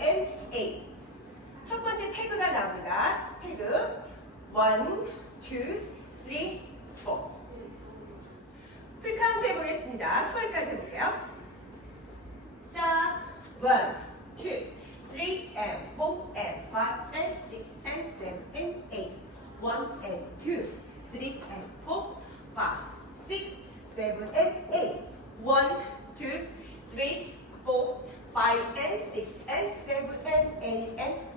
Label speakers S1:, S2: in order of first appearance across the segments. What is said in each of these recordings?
S1: n A. 첫 번째 태그가 나옵니다. 태그 1, 2, 3, 4. 풀카운트 해보겠습니다. 2까지 해볼게요. 자, 1, 2, 3 and 4 and 5 and 6 and 7 and 8. 1 and 2, 3 and 4, 5, 6, 7 and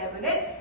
S1: seven, eight,